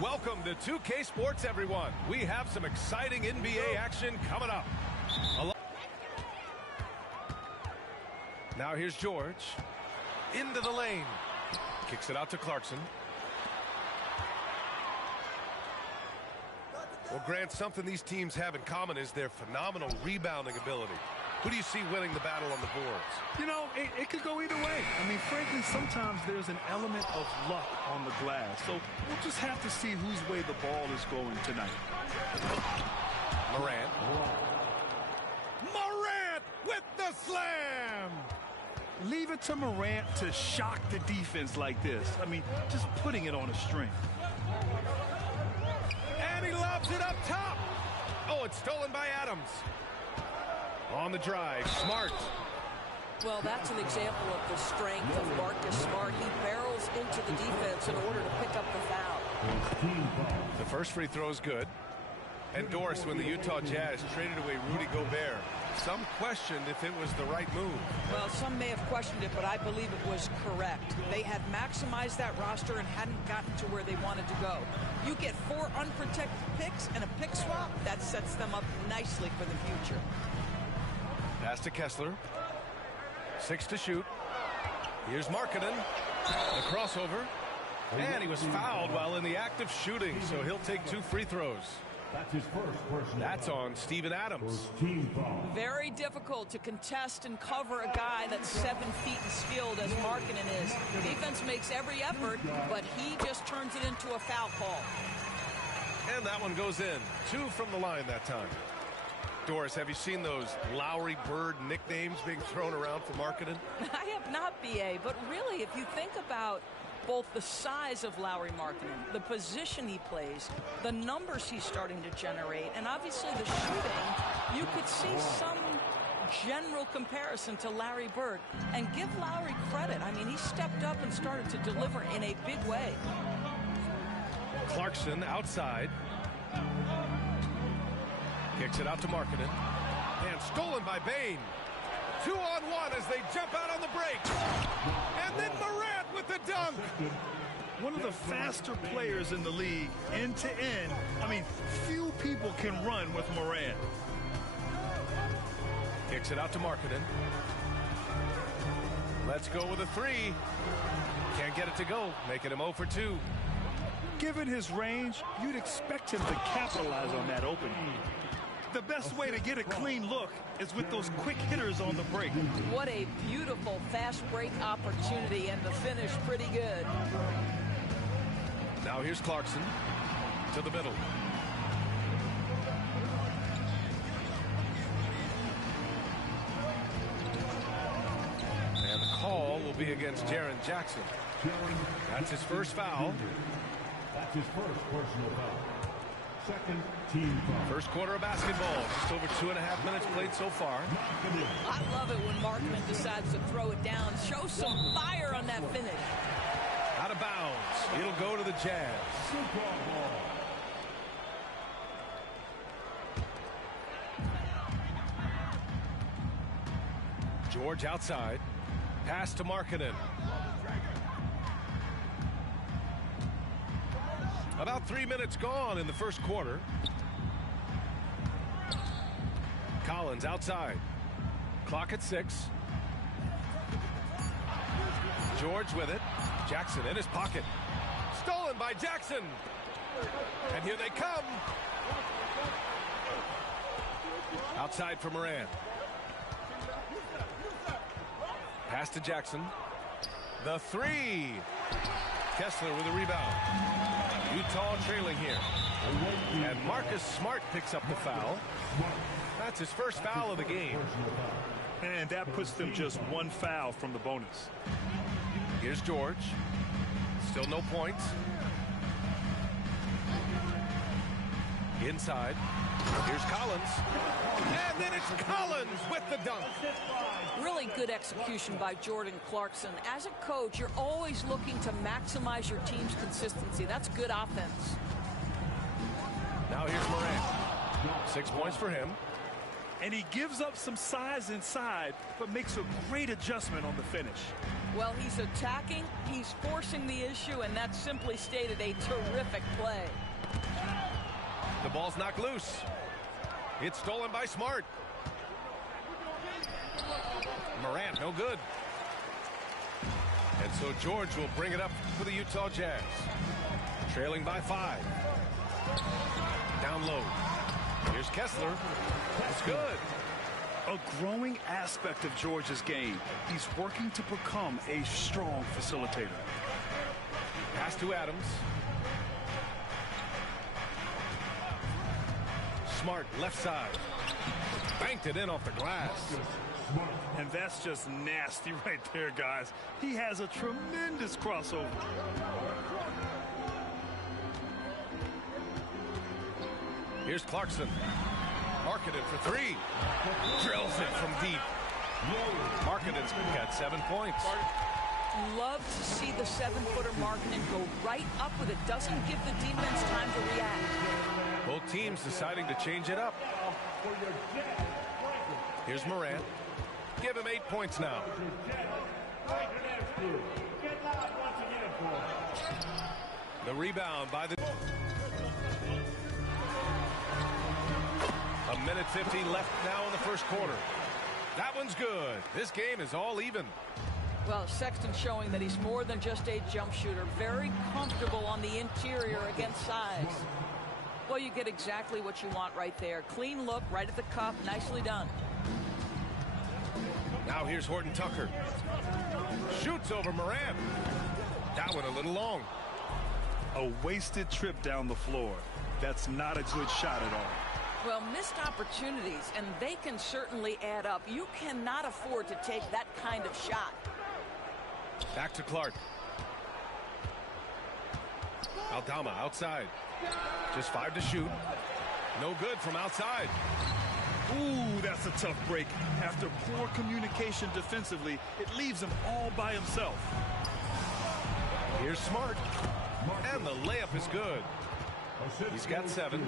Welcome to 2K Sports, everyone. We have some exciting NBA action coming up. Now here's George. Into the lane. Kicks it out to Clarkson. Well, Grant, something these teams have in common is their phenomenal rebounding ability. Who do you see winning the battle on the boards? You know, it could go either way. I mean, frankly, sometimes there's an element of luck on the glass. So we'll just have to see whose way the ball is going tonight. Morant. Morant with the slam! Leave it to Morant to shock the defense like this. I mean, just putting it on a string. And he lobs it up top. Oh, it's stolen by Adams. On the drive, Smart. Well, that's an example of the strength of Marcus Smart. He barrels into the defense in order to pick up the foul. The first free throw is good. And Doris, when the Utah Jazz traded away Rudy Gobert, some questioned if it was the right move. Well, some may have questioned it, but I believe it was correct. They had maximized that roster and hadn't gotten to where they wanted to go. You get 4 unprotected picks and a pick swap, that sets them up nicely for the future. Pass to Kessler. 6 to shoot. Here's Markkanen. The crossover. And he was fouled while in the act of shooting, so he'll take 2 free throws. That's his first personal. That's on Steven Adams. Very difficult to contest and cover a guy that's 7 feet and skilled as Markkanen is. Defense makes every effort, but he just turns it into a foul call. And that one goes in. 2 from the line that time. Doris, have you seen those Lowry Bird nicknames being thrown around for Markkanen? I have not, B.A., but really, if you think about both the size of Lauri Markkanen, the position he plays, the numbers he's starting to generate, and obviously the shooting, you could see some general comparison to Larry Bird. And give Lowry credit. I mean, he stepped up and started to deliver in a big way. Clarkson outside. Kicks it out to Markkanen. And stolen by Bane. 2-on-1 as they jump out on the break. And then Morant with the dunk. One of the faster players in the league, end to end. I mean, few people can run with Morant. Kicks it out to Markkanen. Let's go with a 3. Can't get it to go, making him 0 for 2. Given his range, you'd expect him to capitalize on that opening. The best way to get a clean look is with those quick hitters on the break. What a beautiful fast break opportunity, and the finish pretty good. Now here's Clarkson to the middle. And the call will be against Jaren Jackson. That's his first foul. That's his first personal foul. Second team foul. First quarter of basketball. Just over 2.5 minutes played so far. I love it when Markkanen decides to throw it down. Show some fire on that finish. Out of bounds. It'll go to the Jazz. Super ball. George outside. Pass to Markkanen. About 3 minutes gone in the first quarter. Collins outside. Clock at 6. George with it. Jackson in his pocket. Stolen by Jackson. And here they come. Outside for Morant. Pass to Jackson. The 3. Kessler with a rebound. Utah trailing here. And Marcus Smart picks up the foul. That's his first foul of the game. And that puts them just 1 foul from the bonus. Here's George. Still no points. Inside. Here's Collins. And then it's Collins with the dunk. Really good execution by Jordan Clarkson. As a coach, you're always looking to maximize your team's consistency. That's good offense. Now here's Morant. 6 points for him. And he gives up some size inside, but makes a great adjustment on the finish. Well, he's attacking, he's forcing the issue, and that simply stated a terrific play. The ball's knocked loose. It's stolen by Smart. Morant, no good. And so George will bring it up for the Utah Jazz. Trailing by 5. Down low. Here's Kessler. It's good. A growing aspect of George's game. He's working to become a strong facilitator. Pass to Adams. Smart, left side. Banked it in off the glass. And that's just nasty right there, guys. He has a tremendous crossover. Here's Clarkson. Marketed for 3. Drills it from deep. Marketed got 7 points. Love to see the 7-footer Markkanen go right up with it. Doesn't give the defense time to react. Both teams deciding to change it up. Here's Morant. Give him 8 points now. The rebound by the... A minute 15 left now in the first quarter. That one's good. This game is all even. Well, Sexton showing that he's more than just a jump shooter. Very comfortable on the interior against size. Well, you get exactly what you want right there. Clean look, right at the cup. Nicely done. Now here's Horton Tucker. Shoots over Morant. That one a little long. A wasted trip down the floor. That's not a good shot at all. Well, missed opportunities, and they can certainly add up. You cannot afford to take that kind of shot. Back to Clark. Aldama outside. Just 5 to shoot. No good from outside. Ooh, that's a tough break. After poor communication defensively, it leaves him all by himself. Here's Smart. And the layup is good. He's got 7.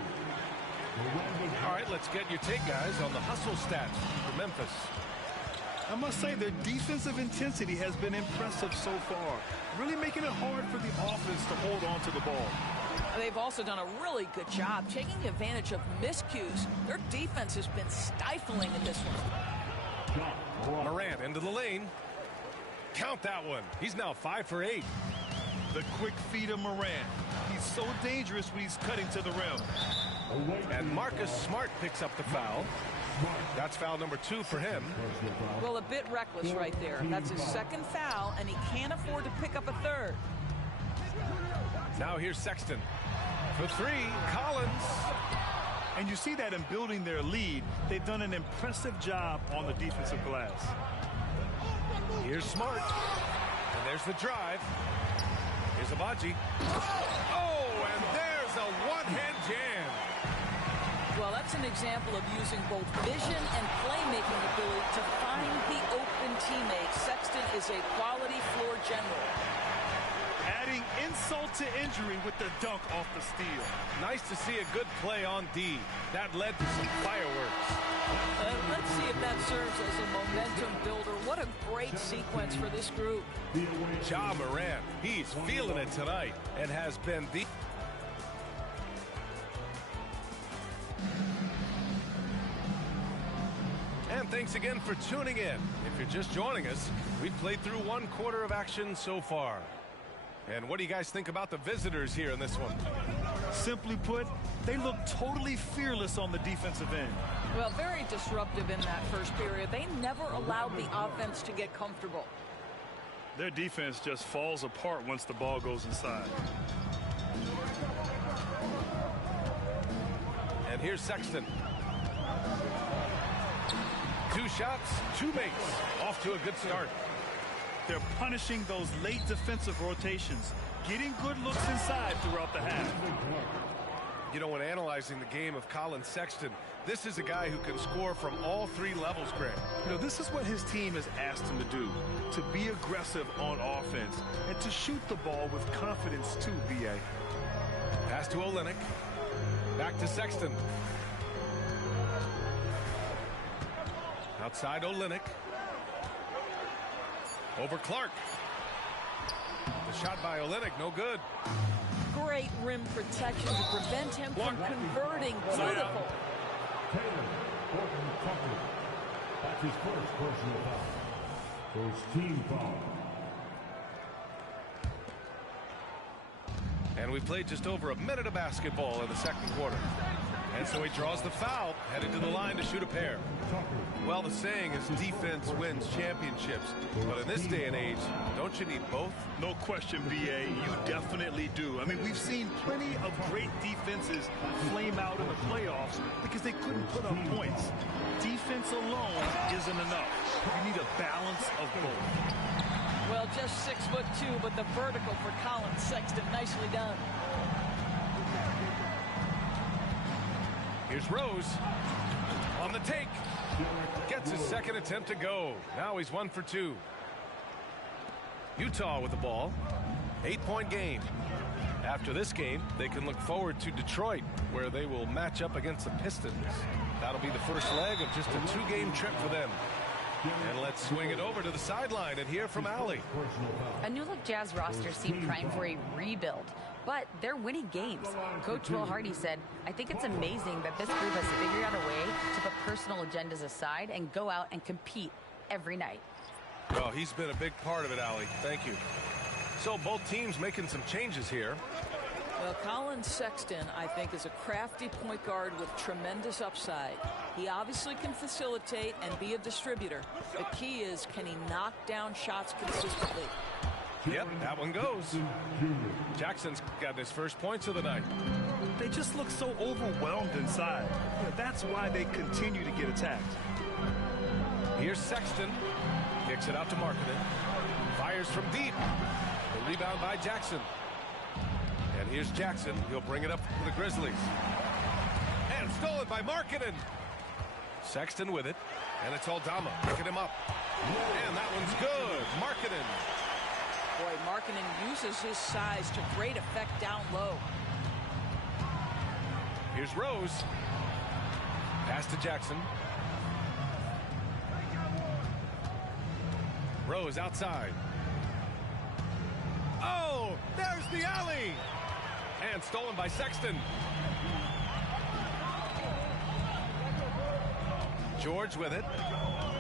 All right, let's get your take, guys, on the hustle stats for Memphis. I must say their defensive intensity has been impressive so far, really making it hard for the offense to hold on to the ball. They've also done a really good job taking advantage of miscues. Their defense has been stifling in this one. Morant into the lane. Count that one. He's now 5 for 8. The quick feed of Morant. He's so dangerous when he's cutting to the rim. And Marcus Smart picks up the foul. That's foul number 2 for him. Well, a bit reckless right there. That's his 2nd foul, and he can't afford to pick up a 3rd. Now here's Sexton. For 3, Collins. And you see that in building their lead, they've done an impressive job on the defensive glass. Here's Smart. And there's the drive. Here's Abaji. Oh, and there's a one-hand jam. Well, that's an example of using both vision and playmaking ability to find the open teammate. Sexton is a quality floor general. Adding insult to injury with the dunk off the steal. Nice to see a good play on D. That led to some fireworks. Let's see if that serves as a momentum builder. What a great sequence for this group. Ja Morant, he's feeling it tonight and has been the... And thanks again for tuning in. If you're just joining us, we've played through 1 quarter of action so far. And what do you guys think about the visitors here in this one? Simply put, they look totally fearless on the defensive end. Well, very disruptive in that first period. They never allowed the offense to get comfortable. Their defense just falls apart once the ball goes inside. And here's Sexton. 2 shots, 2 makes. Off to a good start. They're punishing those late defensive rotations, getting good looks inside throughout the half. You know, when analyzing the game of Collin Sexton, this is a guy who can score from all 3 levels, Greg. You know, this is what his team has asked him to do, to be aggressive on offense and to shoot the ball with confidence too, B.A. Pass to Olynyk. Back to Sexton. Outside Olynyk. Over Clark. The shot by Olynyk, no good. Great rim protection to prevent him from converting. Beautiful. Taylor Horton Tucker. That's his first personal foul. First team foul. And we played just over a minute of basketball in the second quarter. And so he draws the foul, headed to the line to shoot a pair. Well, the saying is defense wins championships. But in this day and age, don't you need both? No question, BA. You definitely do. I mean, we've seen plenty of great defenses flame out in the playoffs because they couldn't put up points. Defense alone isn't enough. You need a balance of both. Well, just 6'2", but the vertical for Colin Sexton, nicely done. Here's Rose on the take. Gets his second attempt to go. Now he's 1 for 2. Utah with the ball. 8-point game. After this game, they can look forward to Detroit, where they will match up against the Pistons. That'll be the first leg of just a 2-game trip for them. And let's swing it over to the sideline and hear from Allie. A new-look Jazz roster seemed primed for a rebuild, but they're winning games. Coach Will Hardy said, "I think it's amazing that this group has figured out a way to put personal agendas aside and go out and compete every night." Well, he's been a big part of it, Allie. Thank you. So both teams making some changes here. Well, Colin Sexton, I think, is a crafty point guard with tremendous upside. He obviously can facilitate and be a distributor. The key is, can he knock down shots consistently? Yep, that one goes. Jackson's got his first points of the night. They just look so overwhelmed inside. That's why they continue to get attacked. Here's Sexton. Kicks it out to Markkanen. Fires from deep. The rebound by Jackson. And here's Jackson. He'll bring it up for the Grizzlies. And stolen by Markkanen. Sexton with it. And it's Aldama picking him up. And that one's good. Markkanen. Boy, Markkanen uses his size to great effect down low. Here's Rose. Pass to Jackson. Rose outside. Oh, there's the alley. And stolen by Sexton. George with it.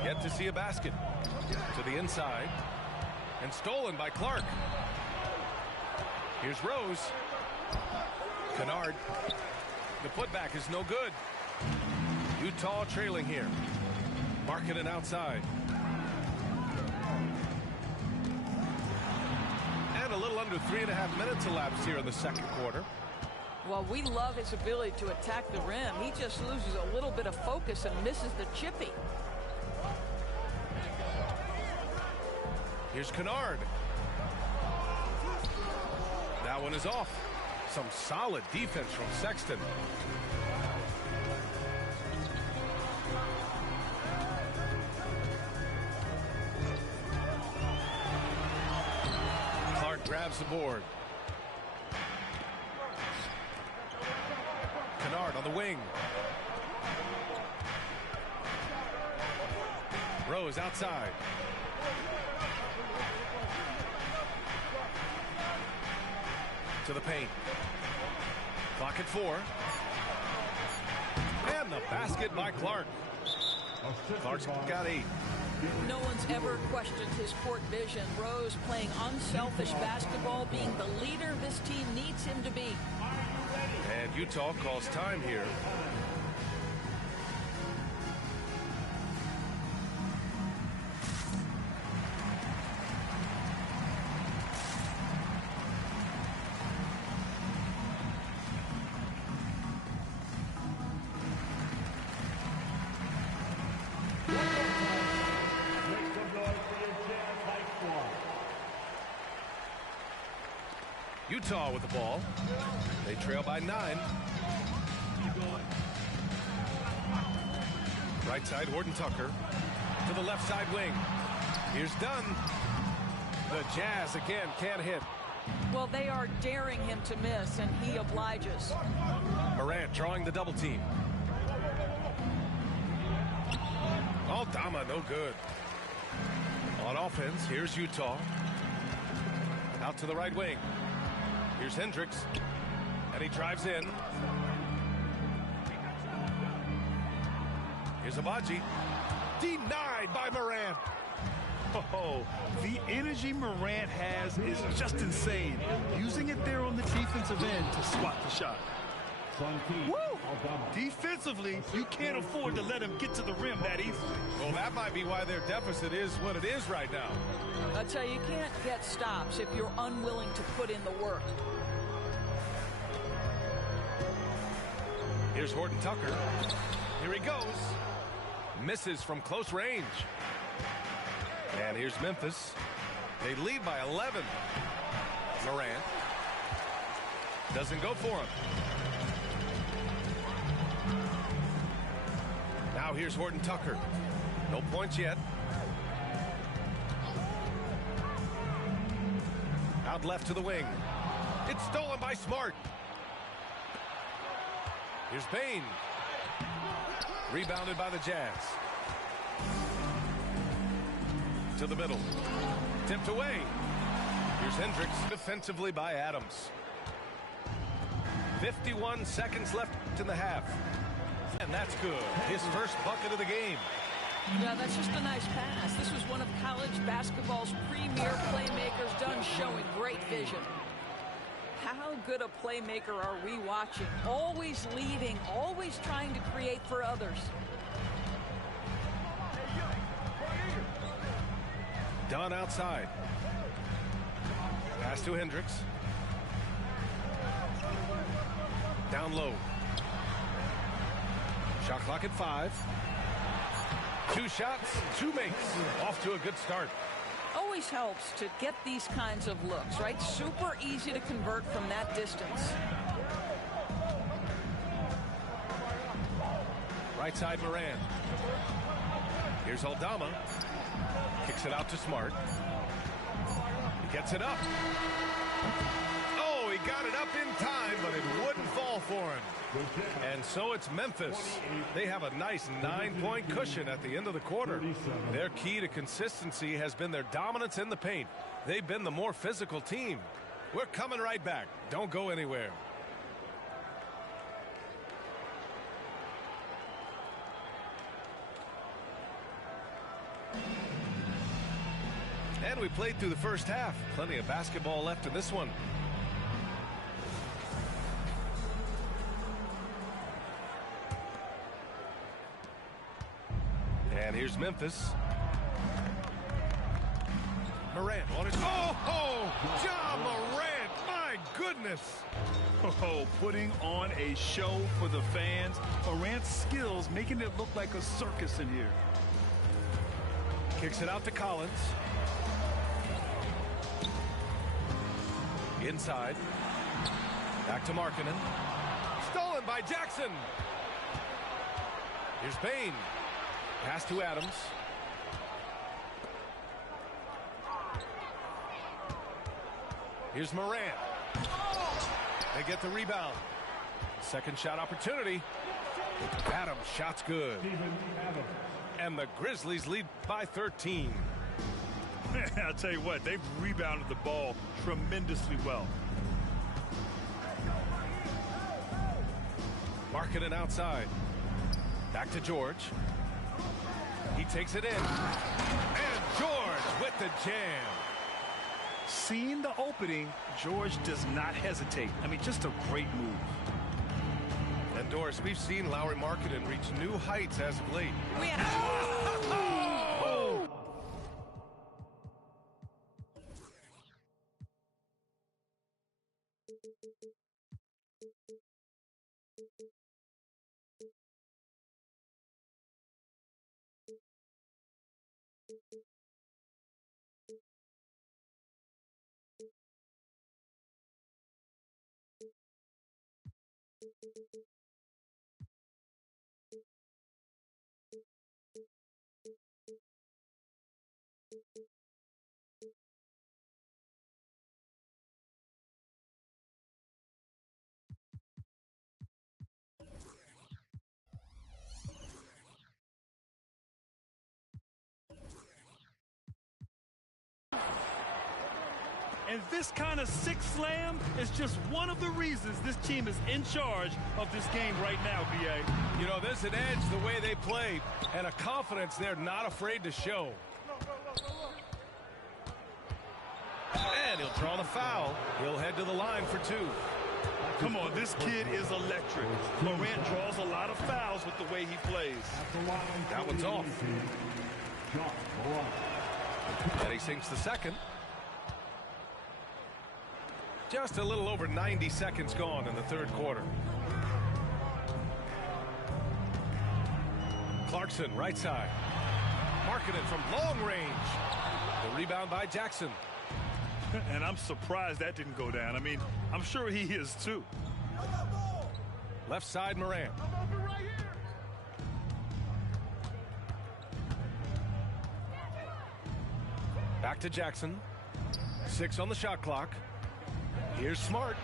Yet to see a basket. To the inside. And stolen by Clark. Here's Rose. Kennard. The putback is no good. Utah trailing here. Markkanen outside. And a little under 3.5 minutes elapsed here in the second quarter. Well, we love his ability to attack the rim. He just loses a little bit of focus and misses the chippy. Here's Kennard. That one is off. Some solid defense from Sexton. Clark grabs the board. Kennard on the wing. Rose outside. To the paint. Clock at 4. And the basket by Clark. Clark's got 8. No one's ever questioned his court vision. Rose playing unselfish basketball, being the leader this team needs him to be. And Utah calls time here. Utah with the ball. They trail by 9. Right side, Horton Tucker. To the left side wing. Here's Dunn. The Jazz again can't hit. Well, they are daring him to miss, and he obliges. Morant drawing the double team. Aldama, no good. On offense, here's Utah. Out to the right wing. Here's Hendricks. And he drives in. Here's Abaji. Denied by Morant. Oh, the energy Morant has is just insane. Using it there on the defensive end to swat the shot. Woo! Defensively, you can't afford to let him get to the rim that easily. Well, that might be why their deficit is what it is right now. I tell you, you can't get stops if you're unwilling to put in the work. Here's Horton Tucker. Here he goes. Misses from close range. And here's Memphis. They lead by 11. Morant doesn't go for him. Now here's Horton Tucker. No points yet. Out left to the wing. It's stolen by Smart. Here's Bane. Rebounded by the Jazz. To the middle. Tipped away. Here's Hendricks. Defensively by Adams. 51 seconds left in the half. And that's good. His first bucket of the game. Yeah, that's just a nice pass. This was one of college basketball's premier playmakers done showing great vision. How good a playmaker are we watching? Always leading, always trying to create for others. Dunn outside. Pass to Hendricks. Down low. Shot clock at 5. 2 shots, 2 makes. Off to a good start. Always helps to get these kinds of looks, right? Super easy to convert from that distance. Right side Moran. Here's Aldama. Kicks it out to Smart. He gets it up. Oh, he got it up in time, but it wouldn't fall for him. And so it's Memphis. They have a nice 9-point cushion at the end of the quarter. Their key to consistency has been their dominance in the paint. They've been the more physical team. We're coming right back. Don't go anywhere. And we played through the first half. Plenty of basketball left in this one. And here's Memphis. Morant on his... Oh, Ja Morant! My goodness! Oh, putting on a show for the fans. Morant's skills making it look like a circus in here. Kicks it out to Collins. Inside. Back to Markkanen. Stolen by Jackson. Here's Bane. Pass to Adams. Here's Morant. They get the rebound. Second shot opportunity. Adams, shot's good. And the Grizzlies lead by 13. I'll tell you what, they've rebounded the ball tremendously well. Markkanen outside. Back to George. He takes it in. And George with the jam. Seeing the opening, George does not hesitate. I mean, just a great move. And Doris, we've seen Lauri Markkanen reach new heights as of late. And this kind of six slam is just one of the reasons this team is in charge of this game right now, B.A. You know, there's an edge the way they play and a confidence they're not afraid to show. And he'll draw the foul. He'll head to the line for two. Come on, this kid is electric. Morant draws a lot of fouls with the way he plays. That one's off. And he sinks the second. Just a little over 90 seconds gone in the third quarter. Clarkson, right side. Markkanen from long range. The rebound by Jackson. And I'm surprised that didn't go down. I mean, I'm sure he is too. Left side, Morant. Back to Jackson. 6 on the shot clock. Here's Smart.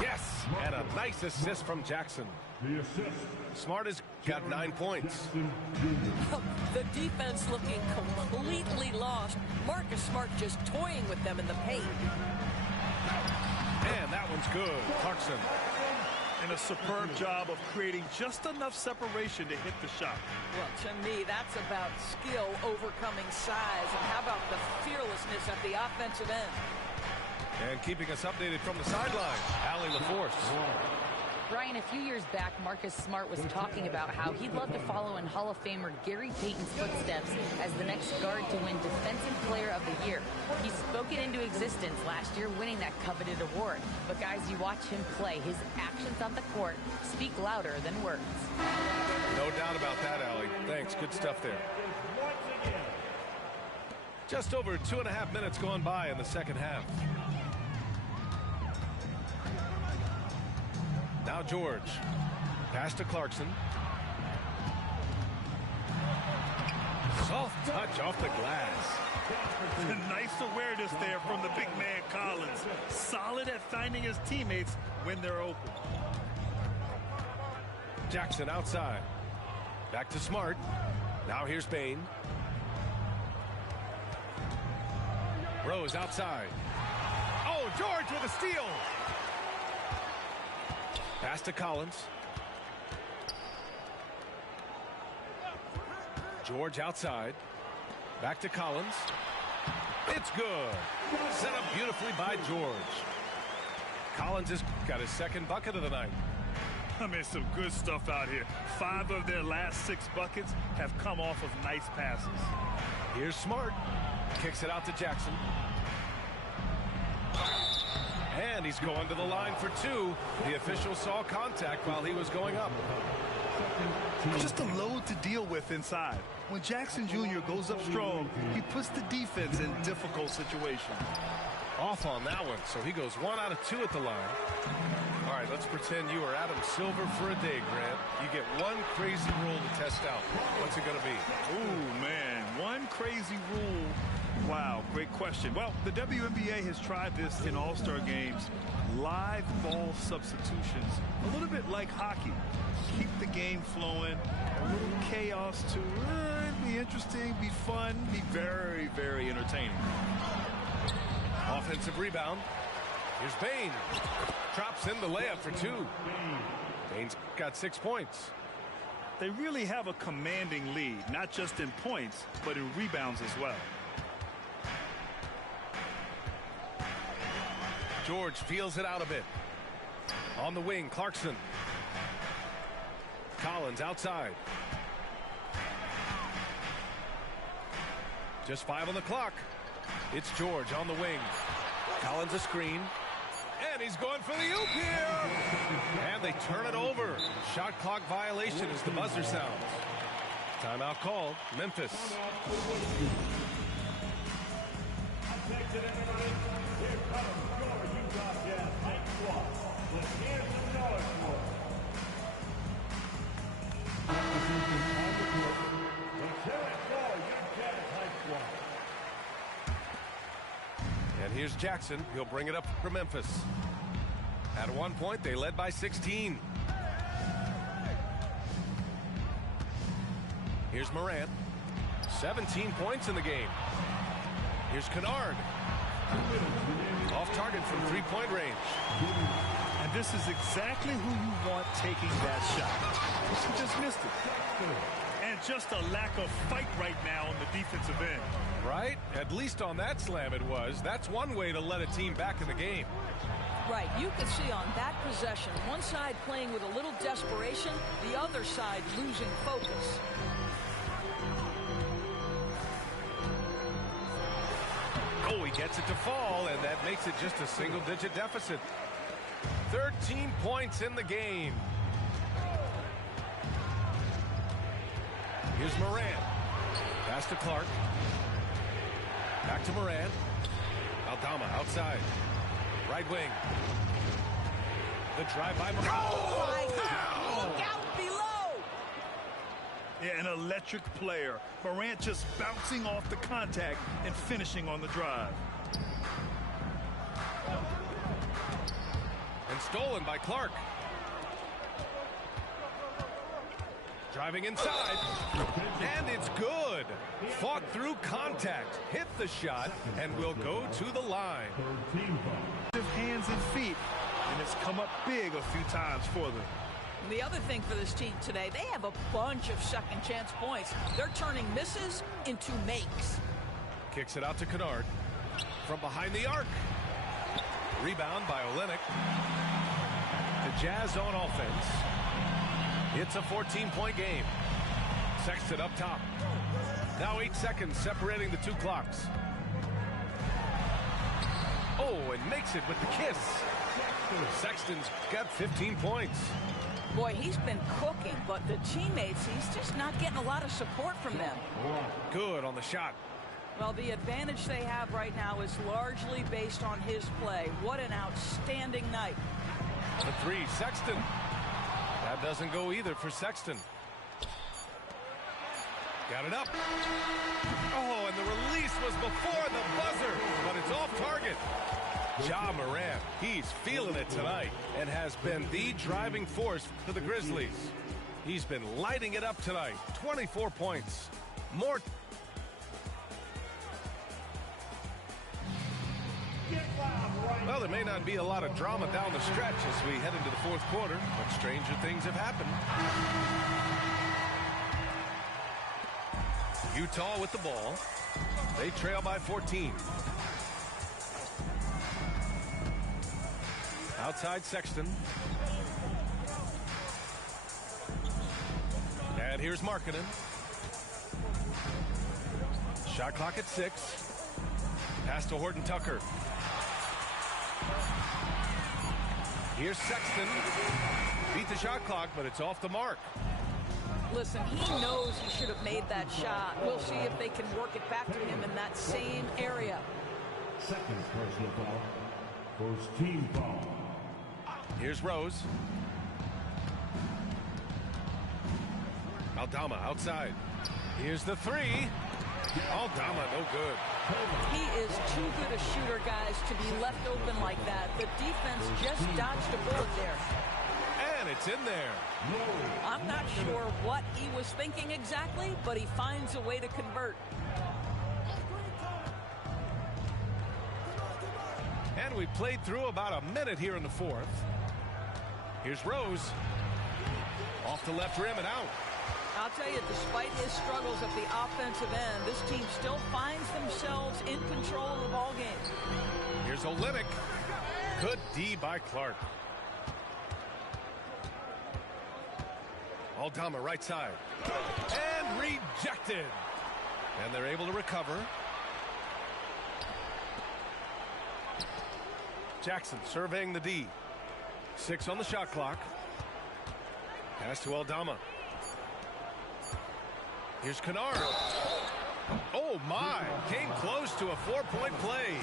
Yes, and a nice assist from Jackson. The assist. Smart has got 9 points. The defense looking completely lost. Marcus Smart just toying with them in the paint. And that one's good. Clarkson. And a superb job of creating just enough separation to hit the shot. Well, to me, that's about skill overcoming size. And how about the fearlessness at the offensive end? And keeping us updated from the sideline, Allie LaForce. Brian, a few years back, Marcus Smart was talking about how he'd love to follow in Hall of Famer Gary Payton's footsteps as the next guard to win Defensive Player of the Year. He spoke it into existence last year, winning that coveted award. But guys, you watch him play, his actions on the court speak louder than words. No doubt about that, Allie. Thanks. Good stuff there. Just over 2.5 minutes gone by in the second half. Now George. Pass to Clarkson. Soft touch off the glass. Nice awareness there from the big man Collins. Solid at finding his teammates when they're open. Jackson outside. Back to Smart. Now here's Bane. Rose outside. Oh, George with a steal. Pass to Collins. George outside. Back to Collins. It's good. Set up beautifully by George. Collins has got his second bucket of the night. I mean, some good stuff out here. 5 of their last 6 buckets have come off of nice passes. Here's Smart. Kicks it out to Jackson. And he's going to the line for 2. The official saw contact while he was going up. Just a load to deal with inside. When Jackson Jr. goes up strong, he puts the defense in difficult situations. Off on that one, so he goes 1 out of 2 at the line. All right, let's pretend you are Adam Silver for a day, Grant. You get one crazy rule to test out. What's it going to be? Ooh, man, one crazy rule. Wow, great question. Well, the WNBA has tried this in all-star games. Live ball substitutions, a little bit like hockey. Keep the game flowing, a little chaos to be interesting, be fun, be very, very entertaining. Offensive rebound. Here's Bane. Drops in the layup for 2. Bane's got 6 points. They really have a commanding lead, not just in points, but in rebounds as well. George feels it out a bit. On the wing, Clarkson. Collins outside. Just 5 on the clock. It's George on the wing. Collins a screen. And he's going for the oop here. And they turn it over. Shot clock violation as the buzzer sounds. Timeout called. Memphis. And here's Jackson. He'll bring it up for Memphis. At one point, they led by 16. Here's Morant. 17 points in the game. Here's Kennard. Off target from three-point range. And this is exactly who you want taking that shot. He just missed it. And just a lack of fight right now on the defensive end. Right? At least on that slam it was. That's one way to let a team back in the game. Right, you can see on that possession, one side playing with a little desperation, the other side losing focus. Oh, he gets it to fall, and that makes it just a single-digit deficit. 13 points in the game. Here's Morant. Pass to Clark. Back to Morant. Aldama outside. Right wing. The drive by Morant. Oh, my God. Look out below. Yeah, an electric player. Morant just bouncing off the contact and finishing on the drive. And stolen by Clark. Driving inside. And it's good. Fought through contact. Hit the shot and will go to the line. Hands and feet. And it's come up big a few times for them. The other thing for this team today, they have a bunch of second chance points. They're turning misses into makes. Kicks it out to Kennard. From behind the arc. Rebound by Olynyk. The Jazz on offense. It's a 14-point game. Sexton up top. Now 8 seconds separating the two clocks. Oh, and makes it with the kiss. Sexton's got 15 points. Boy, he's been cooking, but the teammates, he's just not getting a lot of support from them. Good on the shot. Well, the advantage they have right now is largely based on his play. What an outstanding night. The three, Sexton. That doesn't go either for Sexton. Got it up. Oh, and the release was before the buzzer, but it's off target. Ja Morant, he's feeling it tonight and has been the driving force for the Grizzlies. He's been lighting it up tonight. 24 points. More. Well, there may not be a lot of drama down the stretch as we head into the fourth quarter, but stranger things have happened. Utah with the ball. They trail by 14. Outside Sexton. And here's Markkanen. Shot clock at 6. Pass to Horton Tucker. Here's Sexton. Beat the shot clock, but it's off the mark. Listen, he knows he should have made that shot. We'll see if they can work it back to him in that same area. Second personal foul. First team foul. Here's Rose. Aldama outside. Here's the three. Aldama, no good. He is too good a shooter, guys, to be left open like that. The defense just dodged a bullet there. And it's in there. I'm not sure what he was thinking exactly, but he finds a way to convert. And we played through about a minute here in the fourth. Here's Rose. Off the left rim and out. I'll tell you, despite his struggles at the offensive end, this team still finds themselves in control of the ball game. Here's Olynyk. Good D by Clark. Aldama right side. And rejected. And they're able to recover. Jackson surveying the D. 6 on the shot clock. Pass to Aldama. Here's Kennard. Oh, my. Came close to a 4-point play.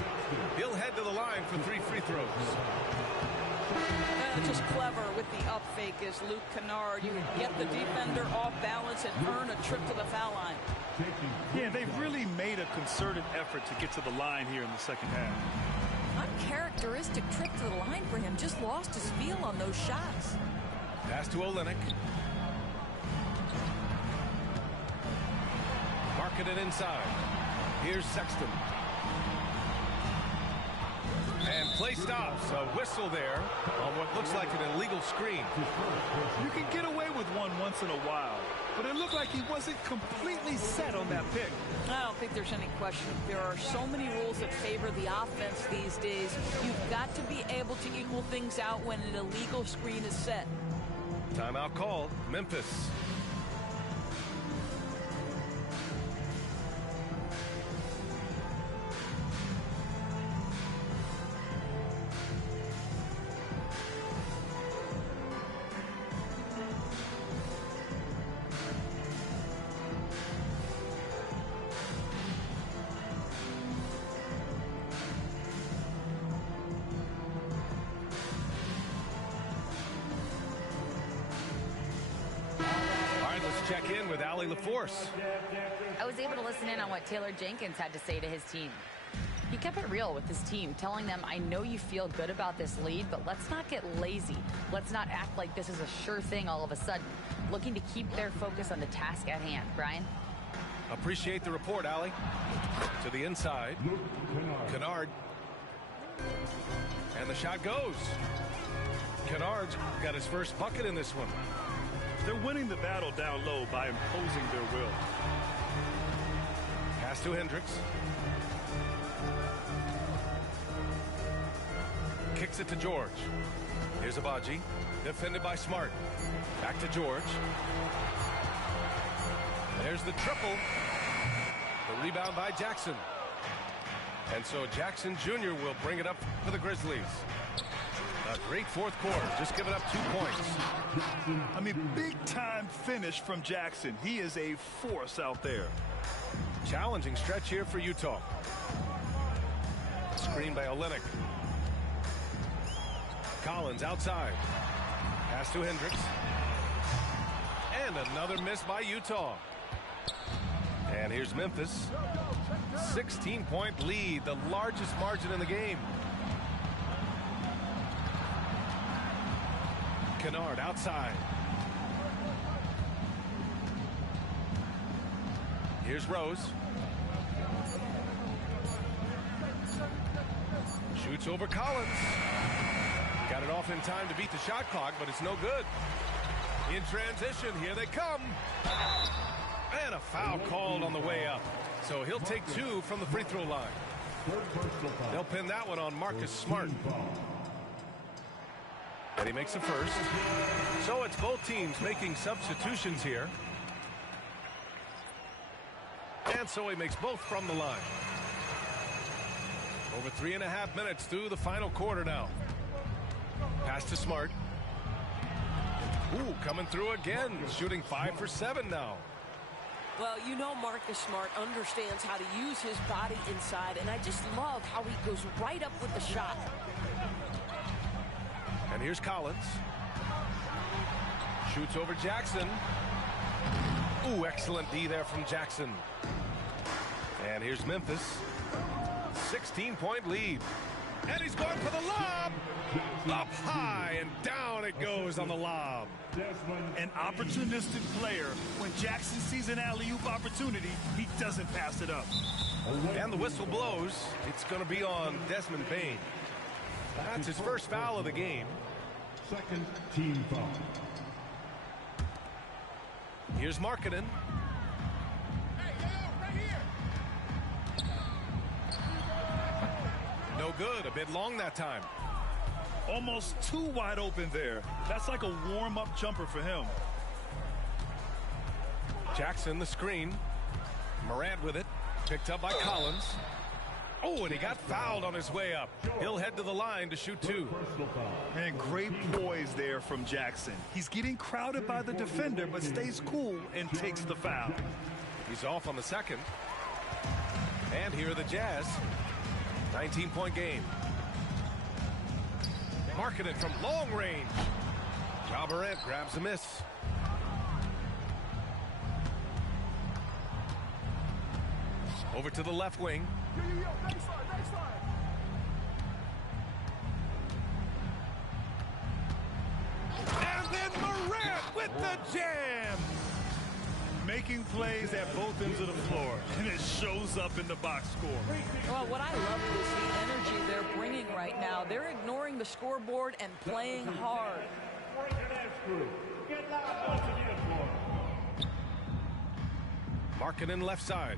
He'll head to the line for 3 free throws. Just clever with the up fake is Luke Kennard. You can get the defender off balance and earn a trip to the foul line. Yeah, they've really made a concerted effort to get to the line here in the second half. Uncharacteristic trip to the line for him. Just lost his feel on those shots. Pass to Olynyk. Marking it inside. Here's Sexton. Play stops. A whistle there on what looks like an illegal screen. You can get away with one once in a while, but it looked like he wasn't completely set on that pick. I don't think there's any question. There are so many rules that favor the offense these days. You've got to be able to equal things out when an illegal screen is set. Timeout called. Memphis. Check in with Allie LaForce. I was able to listen in on what Taylor Jenkins had to say to his team. He kept it real with his team, telling them, I know you feel good about this lead, but let's not get lazy. Let's not act like this is a sure thing all of a sudden. Looking to keep their focus on the task at hand. Brian? Appreciate the report, Allie. To the inside. Kennard. And the shot goes. Kennard's got his first bucket in this one. They're winning the battle down low by imposing their will. Pass to Hendricks. Kicks it to George. Here's Abaji. Defended by Smart. Back to George. There's the triple. The rebound by Jackson. And so Jackson Jr. will bring it up for the Grizzlies. A great fourth quarter, just giving up 2 points. I mean, big-time finish from Jackson. He is a force out there. Challenging stretch here for Utah. Screen by Olynyk. Collins outside. Pass to Hendricks. And another miss by Utah. And here's Memphis. 16-point lead, the largest margin in the game. Kennard outside. Here's Rose. Shoots over Collins. Got it off in time to beat the shot clock, but it's no good. In transition, here they come. And a foul called on the way up. So he'll take 2 from the free throw line. They'll pin that one on Marcus Smart. And he makes the first. So it's both teams making substitutions here. And so he makes both from the line. Over 3.5 minutes through the final quarter now. Pass to Smart. Ooh, coming through again. Shooting 5 for 7 now. Well, you know Marcus Smart understands how to use his body inside, and I just love how he goes right up with the shot. And here's Collins. Shoots over Jackson. Ooh, excellent D there from Jackson. And here's Memphis. 16-point lead. And he's going for the lob. Up high and down it goes on the lob. An opportunistic player. When Jackson sees an alley-oop opportunity, he doesn't pass it up. And the whistle blows. It's going to be on Desmond Bane. That's his first foul of the game. Second team foul. Here's Markkanen. No good. A bit long that time. Almost too wide open there. That's like a warm-up jumper for him. Jackson the screen. Morant with it. Picked up by Collins. Oh, and he got fouled on his way up. He'll head to the line to shoot 2. And great poise there from Jackson. He's getting crowded by the defender, but stays cool and takes the foul. He's off on the second. And here are the Jazz. 19-point game. Markkanen from long range. Ja Morant grabs a miss. Over to the left wing. And then Morant with the jam. Making plays at both ends of the floor, and it shows up in the box score. Well, what I love is the energy they're bringing right now. They're ignoring the scoreboard and playing hard. Markkanen left side.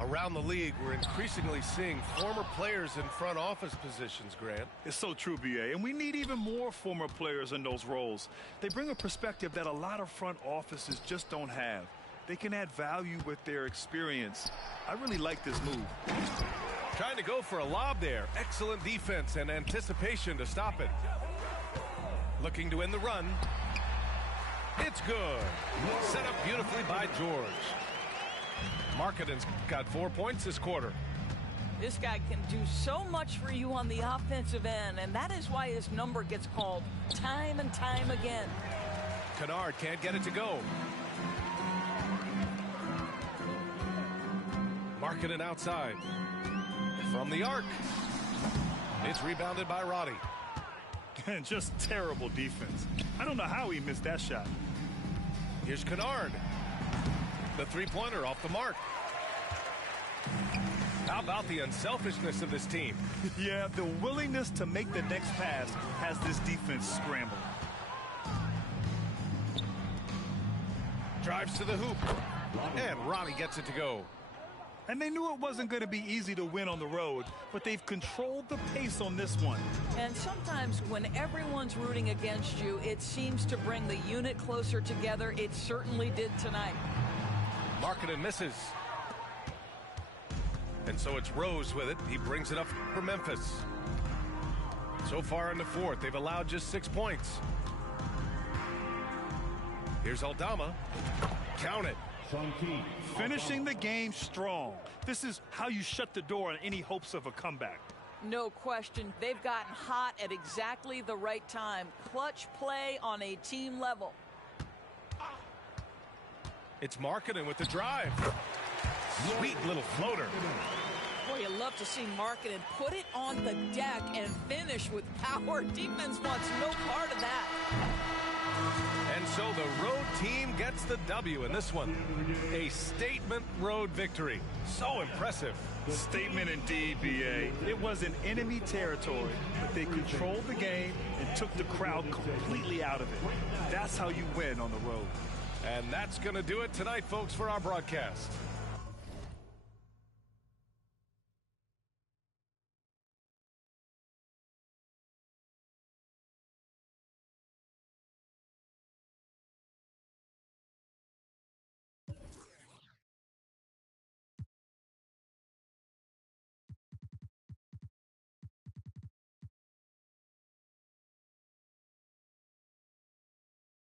Around the league, we're increasingly seeing former players in front office positions, Grant. It's so true, B.A., and we need even more former players in those roles. They bring a perspective that a lot of front offices just don't have. They can add value with their experience. I really like this move. Trying to go for a lob there. Excellent defense and anticipation to stop it. Looking to end the run. It's good. Set up beautifully by George. Markkanen's got 4 points this quarter. This guy can do so much for you on the offensive end, and that is why his number gets called time and time again. Kennard can't get it to go. Markkanen outside. From the arc. It's rebounded by Roddy. And just terrible defense. I don't know how he missed that shot. Here's Kennard. The three-pointer off the mark. How about the unselfishness of this team? Yeah, the willingness to make the next pass has this defense scrambled. Drives to the hoop. And Roddy gets it to go. And they knew it wasn't going to be easy to win on the road, but they've controlled the pace on this one. And sometimes when everyone's rooting against you, it seems to bring the unit closer together. It certainly did tonight. Markkanen misses. And so it's Rose with it. He brings it up for Memphis. So far in the fourth, they've allowed just 6 points. Here's Aldama. Count it. Finishing the game strong. This is how you shut the door on any hopes of a comeback. No question. They've gotten hot at exactly the right time. Clutch play on a team level. It's Markkanen with the drive. Sweet little floater. Boy, you love to see Markkanen put it on the deck and finish with power. Defense wants no part of that. And so the road team gets the W in this one. A statement road victory. So impressive. Statement indeed, B.A. It was in enemy territory, but they controlled the game and took the crowd completely out of it. That's how you win on the road. And that's going to do it tonight, folks, for our broadcast.